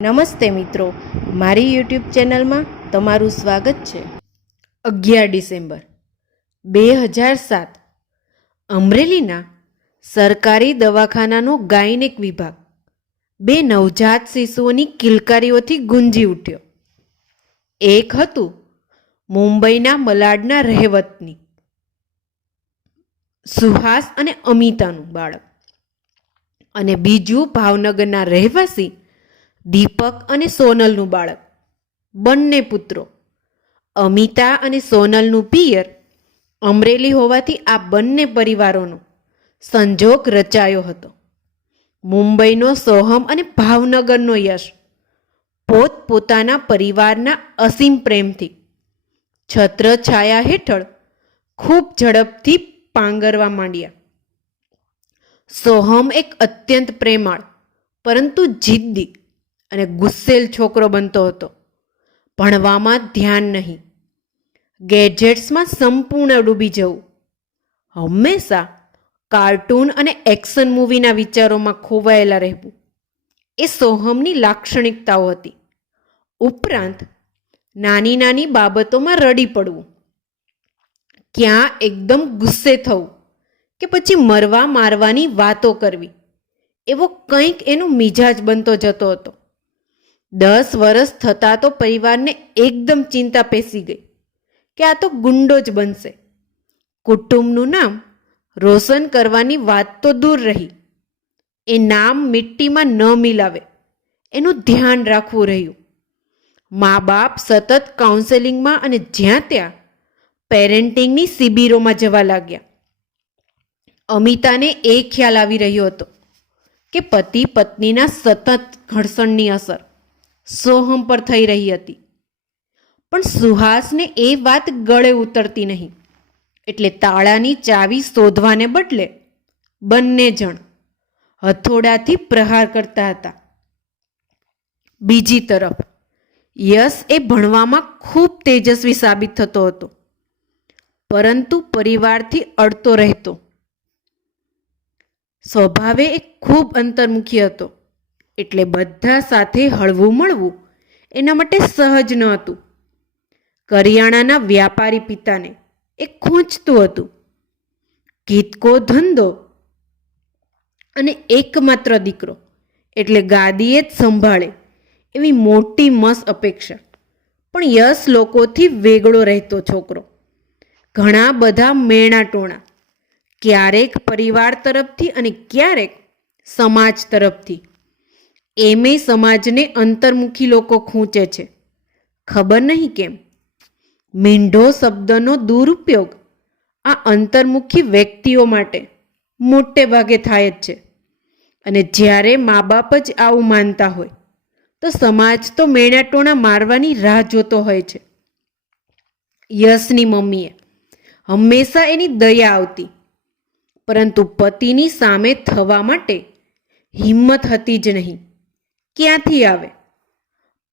નમસ્તે મિત્રો, મારી યુટ્યુબ ચેનલમાં તમારું સ્વાગત છે। 11 ડિસેમ્બર 2007 અમરેલીના સરકારી દવાખાનાનો ગાયનેક વિભાગ બે નવજાત શિશુઓની કિલકારીઓથી ગુંજી ઉઠ્યો। એક હતું મુંબઈના મલાડના રહેવતની સુહાસ અને અમિતાનું બાળક, અને બીજું ભાવનગરના રહેવાસી દીપક અને સોનલનું બાળક। બંને પુત્રો। અમિતા અને સોનલનું પિયર અમરેલી હોવાથી આ બંને પરિવારોનો સંજોગ રચાયો હતો। મુંબઈનો સોહમ અને ભાવનગરનો યશ પોતપોતાના પરિવારના અસીમ પ્રેમથી છત્રછાયા હેઠળ ખૂબ ઝડપથી પાંગરવા માંડ્યા। સોહમ એક અત્યંત પ્રેમાળ પરંતુ જિદ્દી અને ગુસ્સેલ છોકરો બનતો હતો। ભણવામાં ધ્યાન નહીં, ગેજેટ્સમાં સંપૂર્ણ ડૂબી જવું, હંમેશા કાર્ટૂન અને એક્શન મૂવીના વિચારોમાં ખોવાયેલા રહેવું એ સોહમની લાક્ષણિકતાઓ હતી। ઉપરાંત નાની નાની બાબતોમાં રડી પડવું, ક્યાં એકદમ ગુસ્સે થવું કે પછી મરવા મારવાની વાતો કરવી, એવો કંઈક એનો મિજાજ બનતો જતો હતો। 10 વર્ષ થતાં તો પરિવારને એકદમ ચિંતા પેસી ગઈ કે આ તો ગુંડો જ બનશે। કુટુંબનું નામ રોશન કરવાની વાત તો દૂર રહી, એ નામ મિટ્ટીમાં ન મિલાવે એનું ધ્યાન રાખવું રહ્યું। મા બાપ સતત કાઉન્સેલિંગમાં અને જ્યાં ત્યાં પેરેન્ટિંગની શિબિરોમાં જવા લાગ્યા। અમિતાને એ ખ્યાલ આવી રહ્યો હતો કે પતિ પત્નીના સતત ઘર્ષણની અસર સોહમ પર થઈ રહી હતી, પણ સુહાસને એ વાત ગળે ઉતરતી નહીં, એટલે તાળાની ચાવી શોધવાને બદલે બંને જણ હથોડાથી પ્રહાર કરતા હતા। બીજી તરફ યશ એ ભણવામાં ખૂબ તેજસ્વી સાબિત થતો હતો, પરંતુ પરિવારથી અડતો રહેતો। સ્વભાવે એ ખૂબ અંતર્મુખી હતો, એટલે બધા સાથે હળવું મળવું એના માટે સહજ ન હતું। કરિયાણાના વ્યાપારી પિતાને એ ખૂંચતું હતું। ગીતકો ધંધો અને એકમાત્ર દીકરો એટલે ગાદીએ જ સંભાળે એવી મોટી મસ અપેક્ષા, પણ યશ લોકોથી વેગળો રહેતો છોકરો। ઘણા બધા મેણા ટોણા, ક્યારેક પરિવાર તરફથી અને ક્યારેક સમાજ તરફથી। એમે સમાજને અંતર્મુખી લોકો ખૂંચે છે, ખબર નહીં કેમ। મીંઢો શબ્દનો દુરુપયોગ આ અંતર્મુખી વ્યક્તિઓ માટે મોટે ભાગે થાય જ છે, અને જ્યારે મા બાપ જ આવું માનતા હોય તો સમાજ તો મેણાટોણા મારવાની રાહ જોતો હોય છે। યશની મમ્મીએ હંમેશા એની દયા આવતી, પરંતુ પતિની સામે થવા માટે હિંમત હતી જ નહીં। ક્યાંથી આવે?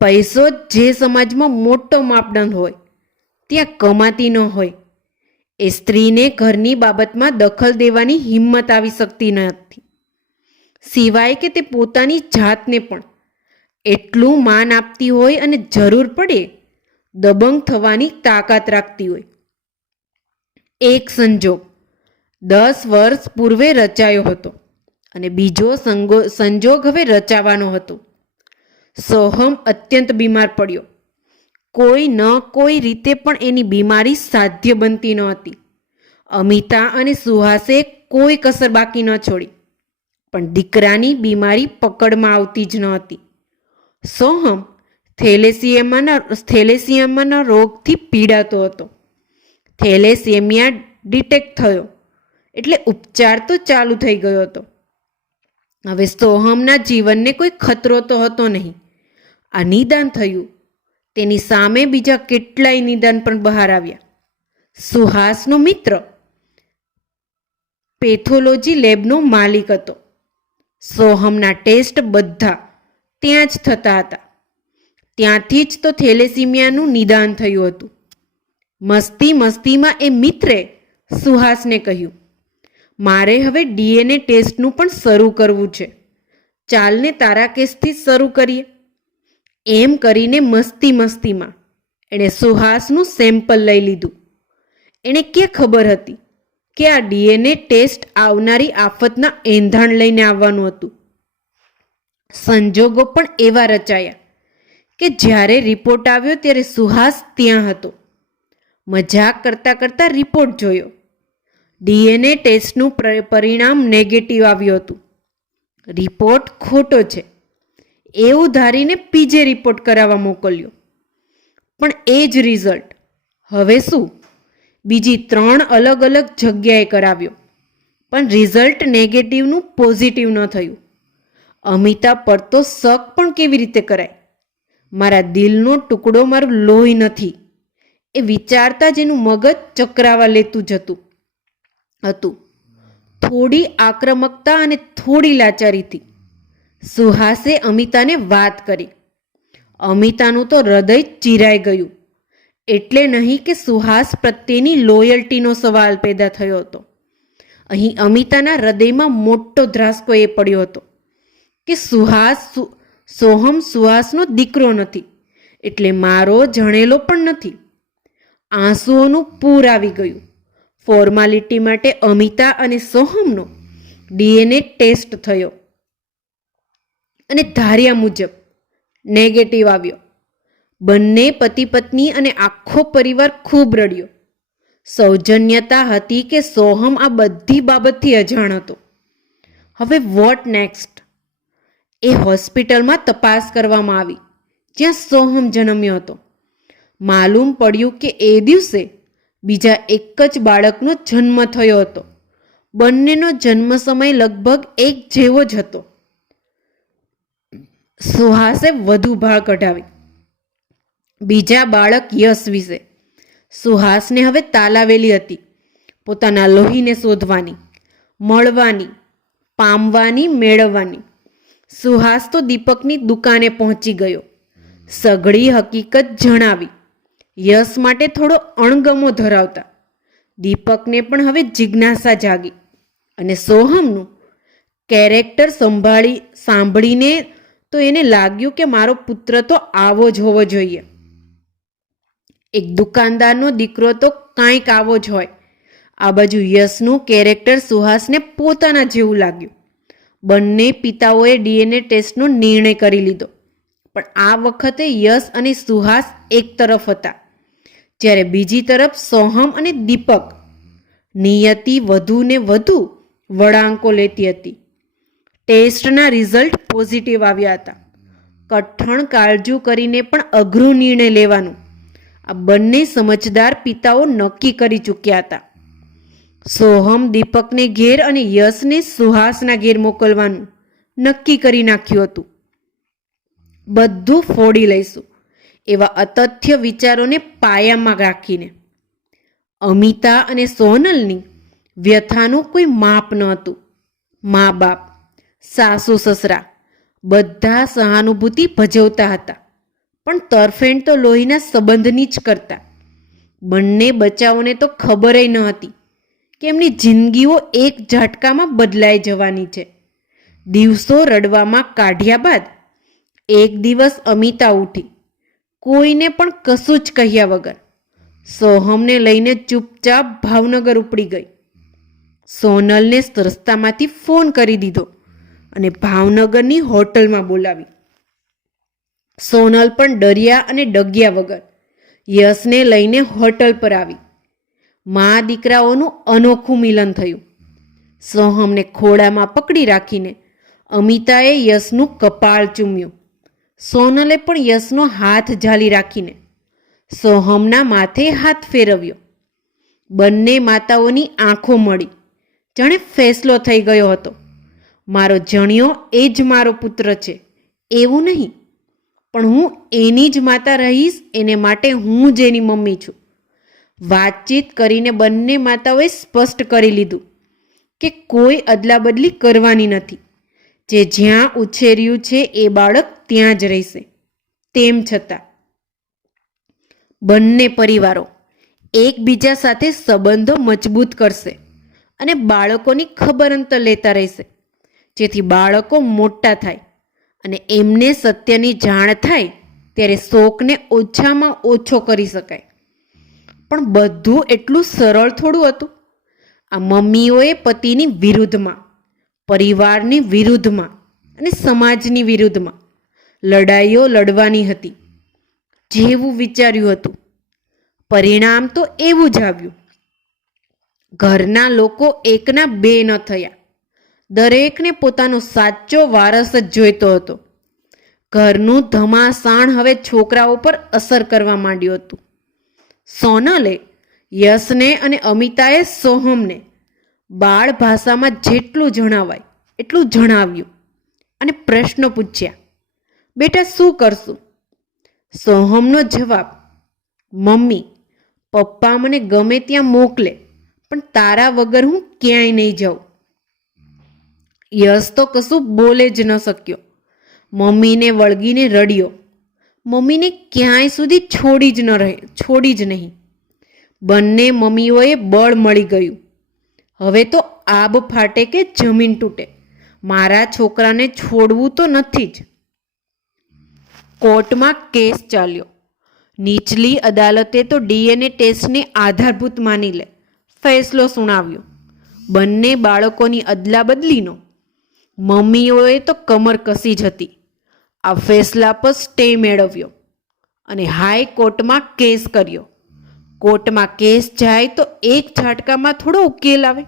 પૈસો જે સમાજમાં મોટો માપદંડ હોય ત્યાં કમાતી ન હોય એ સ્ત્રીને ઘરની બાબતમાં દખલ દેવાની હિંમત આવી શકતી નથી, સિવાય કે તે પોતાની જાતને પણ એટલું માન આપતી હોય અને જરૂર પડે દબંગ થવાની તાકાત રાખતી હોય। એક સંજોગ 10 વર્ષ પૂર્વે રચાયો હતો અને બીજો સંજોગ હવે રચાવાનો હતો। સોહમ અત્યંત બીમાર પડ્યો। કોઈ ન કોઈ રીતે પણ એની બીમારી સાધ્ય બનતી ન હતી। અમિતા અને સુહાસે કોઈ કસર બાકી ન છોડી, પણ દીકરાની બીમારી પકડમાં આવતી જ ન હતી। સોહમ થેલેસિયામાના રોગથી પીડાતો હતો। થેલેસેમિયા ડિટેક્ટ થયો એટલે ઉપચાર તો ચાલુ થઈ ગયો હતો। હવે સોહમના જીવનને કોઈ ખતરો તો હતો નહીં। આ નિદાન થયું, તેની સામે બીજા કેટલાય નિદાન પણ બહાર આવ્યા। સુહાસનો મિત્ર પેથોલોજી લેબનો માલિક હતો। સોહમના ટેસ્ટ બધા ત્યાં જ થતા હતા। ત્યાંથી જ તો થેલેસીમિયાનું નિદાન થયું હતું। મસ્તીમાં એ મિત્રે સુહાસને કહ્યું, મારે હવે DNA ટેસ્ટનું પણ શરૂ કરવું છે, ચાલને તારા કેસથી શરૂ કરીએ। એમ કરીને મસ્તીમાં એણે સુહાસનું સેમ્પલ લઈ લીધું. એણે ક્યાં ખબર હતી કે આ ડીએનએ ટેસ્ટ આવનારી આફતના એંધાણ લઈને આવવાનું હતું. સંજોગો પણ એવા રચાયા કે જ્યારે રિપોર્ટ આવ્યો ત્યારે સુહાસ ત્યાં હતો. મજાક કરતા રિપોર્ટ જોયો. ડીએનએ ટેસ્ટનું પરિણામ નેગેટિવ આવ્યું હતું. રિપોર્ટ ખોટો છે એવું ધારીને પીજે રિપોર્ટ કરાવવા મોકલ્યો. પણ એ જ રિઝલ્ટ હવે શું બીજી 3 અલગ અલગ જગ્યાએ કરાવ્યો, પણ રિઝલ્ટ નેગેટિવનું પોઝિટિવ ન થયું. અમિતા પર તો શક પણ કેવી રીતે કરાય? મારા દિલનો ટુકડો મારું લોહી નથી એ વિચારતા જ એનું મગજ ચકરાવા લેતું જતું હતું. થોડી આક્રમકતા અને થોડી લાચારીથી સુહાસે અમિતાને વાત કરી. અમિતાનું તો હૃદય ચીરાઈ ગયું. એટલે નહીં કે સુહાસ પ્રત્યેની લોયલ્ટીનો સવાલ પેદા થયો હતો. અહીં અમિતાના હૃદયમાં મોટો ધ્રાસકો એ પડ્યો હતો કે સોહમ સુહાસનો દીકરો નથી, એટલે મારો જણેલો પણ નથી. આંસુઓનું પૂર આવી ગયું. ફોર્માલિટી માટે અમિતા અને સોહમનો ડીએનએ ટેસ્ટ થયો અને ધાર્યા મુજબ નેગેટિવ આવ્યો. બંને પતિ પત્ની અને આખો પરિવાર ખૂબ રડ્યો. સૌજન્યતા હતી કે સોહમ આ બધી બાબતથી અજાણ હતો. હવે વોટ નેક્સ્ટ? એ હોસ્પિટલમાં તપાસ કરવામાં આવી જ્યાં સોહમ જન્મ્યો હતો. માલુમ પડ્યું કે એ દિવસે બીજા એક જ બાળકનો જન્મ થયો હતો. બંનેનો જન્મ સમય લગભગ એક જેવો જ હતો. સુહાસે વધુ ભાળ કઢાવી બીજા બાળક યશ વિશે. સુહાસને હવે તાલાવેલી હતી પોતાના લોહીને શોધવાની, મળવાની, પામવાની, મેળવવાની. સુહાસ તો દીપકની દુકાને પહોંચી ગયો. સઘળી હકીકત જણાવી. યશ માટે થોડો અણગમો ધરાવતા દીપકને પણ હવે જિજ્ઞાસા જાગી અને સોહમનું કેરેક્ટર સાંભળીને તો એને લાગ્યું કે મારો પુત્ર તો આવો જ હોવો જોઈએ. એક દુકાનદારનો દીકરો તો કાંઈક આવો જ હોય. આ બાજુ યશનું કેરેક્ટર સુહાસને પોતાના જેવું લાગ્યું. બંને પિતાઓએ ડીએનએ ટેસ્ટનો નિર્ણય કરી લીધો, પણ આ વખતે યશ અને સુહાસ એક તરફ હતા, જ્યારે બીજી તરફ સોહમ અને દીપક. નિયતિ વધુ ને વધુ વળાંકો લેતી હતી. ટેસ્ટના રિઝલ્ટ પોઝિટિવ આવ્યા હતા. કઠણ કાળજુ કરીને પણ અઘરો નિર્ણય લેવાનું આ બંને સમજદાર પિતાઓ નક્કી કરી ચૂક્યા હતા. સોહમ દીપકને ઘેર અને યશને સુહાસના ઘેર મોકલવાનું નક્કી કરી નાખ્યું હતું. બધું ફોડી લઈશું એવા અતથ્ય વિચારોને પાયામાં રાખીને. અમિતા અને સોનલની વ્યથાનું કોઈ માપ ન હતું. મા બાપ, સાસુ સસરા બધા સહાનુભૂતિ ભજવતા હતા, પણ તરફેણ તો લોહીના સંબંધની જ કરતા. બંને બચ્ચાઓને તો ખબર ન હતી કે એમની જિંદગીઓ એક ઝાટકામાં બદલાઈ જવાની છે. દિવસો રડવામાં કાઢ્યા બાદ એક દિવસ અમિતા ઉઠી, કોઈને પણ કશું જ કહ્યા વગર. સોહમને લઈને ચૂપચાપ ભાવનગર ઉપડી ગઈ. સોનલને રસ્તામાંથી ફોન કરી દીધો અને ભાવનગરની હોટલમાં બોલાવી. સોનલ પણ ડર્યા અને ડગ્યા વગર યશને લઈને હોટલ પર આવી. મા દીકરાઓનું અનોખું મિલન થયું. સોહમને ખોળામાં પકડી રાખીને અમિતાએ યશનું કપાળ ચૂમ્યું. સોનલે પણ યશનો હાથ ઝાલી રાખીને સોહમના માથે હાથ ફેરવ્યો. બંને માતાઓની આંખો મળી, જાણે ફેસલો થઈ ગયો હતો. મારો જણિયો એ જ મારો પુત્ર છે એવું નહીં, પણ હું એની જ માતા રહીશ. એને માટે હું જ એની મમ્મી છું. વાતચીત કરીને બંને માતાઓએ સ્પષ્ટ કરી લીધું કે કોઈ અદલાબદલી કરવાની નથી. જે જ્યાં ઉછેર્યું છે એ બાળક ત્યાં જ રહેશે. તેમ છતાં બંને પરિવારો એકબીજા સાથે સંબંધો મજબૂત કરશે અને બાળકોની ખબર અંતર લેતા રહેશે, જેથી બાળકો મોટા થાય અને એમને સત્યની જાણ થાય ત્યારે શોકને ઓછામાં ઓછો કરી શકાય. પણ બધું એટલું સરળ થોડું હતું. આ મમ્મીઓએ પતિની વિરુદ્ધમાં, પરિવારની વિરુદ્ધમાં અને સમાજની વિરુદ્ધમાં લડાઈઓ લડવાની હતી. જેવું વિચાર્યું હતું પરિણામ તો એવું જ આવ્યું. ઘરના લોકો એકના બે ન થયા. દરેકને પોતાનો સાચો વારસ જ જોઈતો હતો. ઘરનું ધમાસાણ હવે છોકરાઓ પર અસર કરવા માંડ્યું હતું. સોનલે યશને અને અમિતાએ સોહમને બાળ ભાષામાં જેટલું જણાવાય એટલું જણાવ્યું અને પ્રશ્નો પૂછ્યા. બેટા શું કરશું? સોહમનો જવાબ, મમ્મી, પપ્પા મને ગમે ત્યાં મોકલે પણ તારા વગર હું ક્યાંય નહીં જાઉં. યશ તો કશું બોલે જ ન શક્યો. મમ્મીને વળગીને રડ્યો. મમ્મીને ક્યાંય સુધી છોડી જ નહીં. બંને મમ્મીઓએ બળ મળી ગયું. હવે તો આબ ફાટે કે જમીન તૂટે, મારા છોકરાને છોડવું તો નથી જ. કોર્ટમાં કેસ ચાલ્યો. નીચલી અદાલતે તો DNA ટેસ્ટને આધારભૂત માની લે ફેસલો સુનાવ્યો. બંને બાળકોની અદલા બદલીનો મમ્મીઓએ તો કમર કસી જ હતી. આ ફેસલા પર સ્ટે મેળવ્યો અને હાઈકોર્ટમાં કેસ કર્યો. કોર્ટમાં કેસ જાય તો એક ઝાટકામાં થોડો ઉકેલ આવે.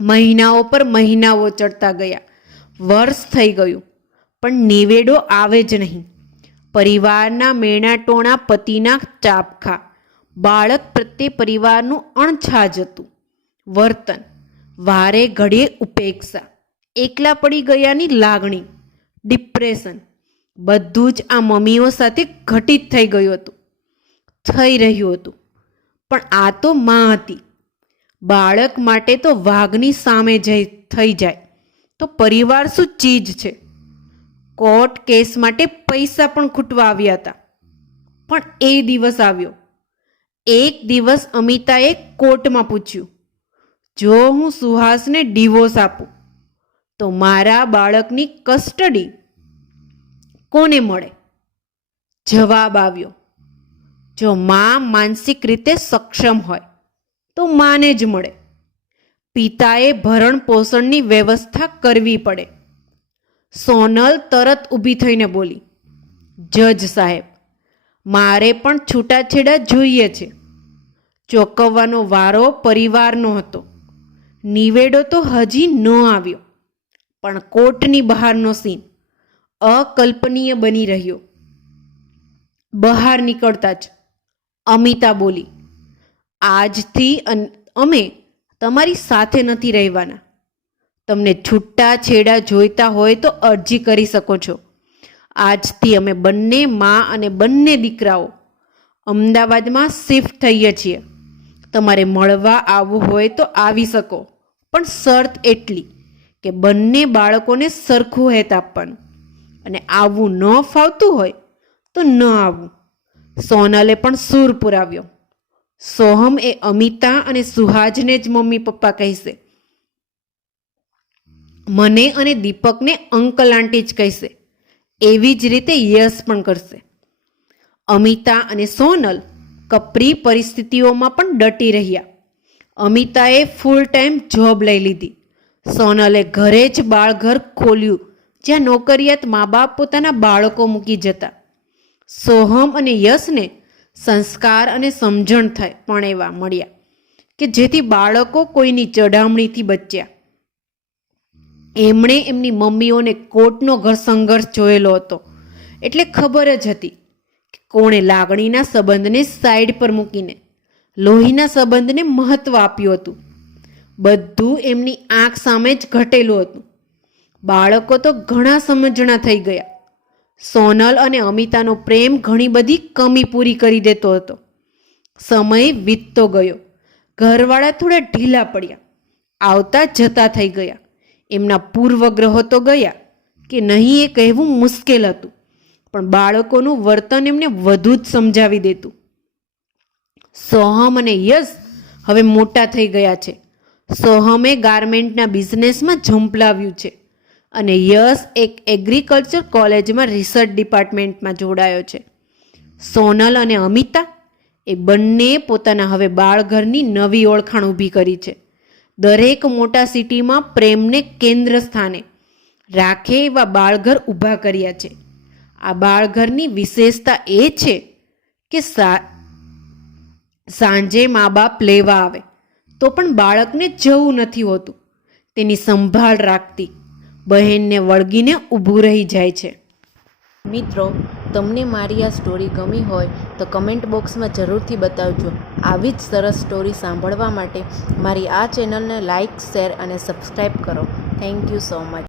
મહિનાઓ પર મહિનાઓ ચડતા ગયા. વર્ષ થઈ ગયું પણ નિવેડો આવે જ નહીં. પરિવારના મેણાટોણા પતિના ચાપખા, બાળક પ્રત્યે પરિવારનું અણછાજ હતું. વર્તન, વારે ઘડીએ ઉપેક્ષા, એકલા પડી ગયાની લાગણી, ડિપ્રેશન, બધું જ આ મમ્મીઓ સાથે ઘટિત થઈ ગયું હતું, થઈ રહ્યું હતું. પણ આ તો માં હતી. બાળક માટે તો વાઘની સામે થઈ જાય તો પરિવાર શું ચીજ છે. કોર્ટ કેસ માટે પૈસા પણ ખૂટવા આવ્યા હતા. પણ એ દિવસ આવ્યો. એક દિવસ અમિતાએ કોર્ટમાં પૂછ્યું, જો હું સુહાસને ડિવોર્સ આપું તો મારા બાળકની કસ્ટડી કોને મળે? જવાબ આવ્યો, જો માં માનસિક રીતે સક્ષમ હોય તો માને જ મળે. પિતાએ ભરણ પોષણની વ્યવસ્થા કરવી પડે. સોનલ તરત ઊભી થઈને બોલી, જજ સાહેબ, મારે પણ છૂટાછેડા જોઈએ છે. ચોંકવવાનો વારો પરિવારનો હતો. નિવેડો તો હજી ન આવ્યો પણ કોર્ટની બહારનો સીન અકલ્પનીય બની રહ્યો. બહાર નીકળતા જ અમિતા બોલી, આજથી અમે તમારી સાથે નથી રહેવાના. તમને છૂટા છેડા જોઈતા હોય તો અરજી કરી શકો છો. આજથી અમે બંને માં અને બંને દીકરાઓ અમદાવાદમાં શિફ્ટ થઈએ છીએ. તમારે મળવા આવવું હોય તો આવી શકો, પણ શરત એટલી કે બંને બાળકોને સરખું હેત આપવાનું અને આવવું ન ફાવતું હોય તો ન આવવું. સોનલે પણ સૂર પુરાવ્યો. સોહમ એ અમિતા અને સુહાજને જ મમ્મી પપ્પા કહેશે. મને અને દીપકને અંકલ આંટી જ કહેશે. એવી જ રીતે યશ પણ કરશે. અમિતા અને સોનલ કપરી પરિસ્થિતિઓમાં પણ ડટી રહ્યા. અમિતાએ ફૂલ ટાઈમ જોબ લઈ લીધી. સોનલે ઘરે જ બાળઘર ખોલ્યું જ્યાં નોકરિયાત મા બાપ પોતાના બાળકો મૂકી જતા. સોહમ અને યશને સંસ્કાર અને સમજણ થાય પણ એવા મળ્યા કે જેથી બાળકો કોઈની ચડામણીથી બચ્યા. એમણે એમની મમ્મીઓને કોર્ટનો સંઘર્ષ જોયેલો હતો એટલે ખબર જ હતી કે કોણે લાગણીના સંબંધને સાઈડ પર મૂકીને લોહીના સંબંધને મહત્વ આપ્યું હતું. બધું એમની આંખ સામે જ ઘટેલું હતું. બાળકો તો ઘણા સમજણા થઈ ગયા. સોનલ અને અમિતાનો પ્રેમ ઘણી બધી કમી પૂરી કરી દેતો હતો. સમય વીતતો ગયો. ઘરવાળા થોડા ઢીલા પડ્યા. આવતા જતા થઈ ગયા. એમના પૂર્વગ્રહો તો ગયા કે નહીં એ કહેવું મુશ્કેલ હતું, પણ બાળકોનું વર્તન એમને વધુ જ સમજાવી દેતું. સોહમ અને યશ હવે મોટા થઈ ગયા છે. સોહમે ગાર્મેન્ટના બિઝનેસમાં ઝંપલાવ્યું છે અને યશ એક એગ્રીકલ્ચર કોલેજમાં રિસર્ચ ડિપાર્ટમેન્ટમાં જોડાયો છે. સોનલ અને અમિતા એ બંને પોતાના હવે બાળઘરની નવી ઓળખાણ ઊભી કરી છે. દરેક મોટા સિટીમાં પ્રેમને કેન્દ્ર સ્થાને રાખે એવા બાળઘર ઊભા કર્યા છે. આ બાળઘરની વિશેષતા એ છે કે સાંજે મા બાપ લેવા આવે તો પણ બાળકને જવું નથી હોતું. તેની સંભાળ રાખતી બહેનને વળગીને ઊભું રહી જાય છે. મિત્રો, તમને મારી આ સ્ટોરી ગમી હોય તો કમેન્ટ બોક્સમાં જરૂરથી બતાવજો. આવી જ સરસ સ્ટોરી સાંભળવા માટે મારી આ ચેનલને લાઇક, શેર અને સબસ્ક્રાઈબ કરો. Thank you so much.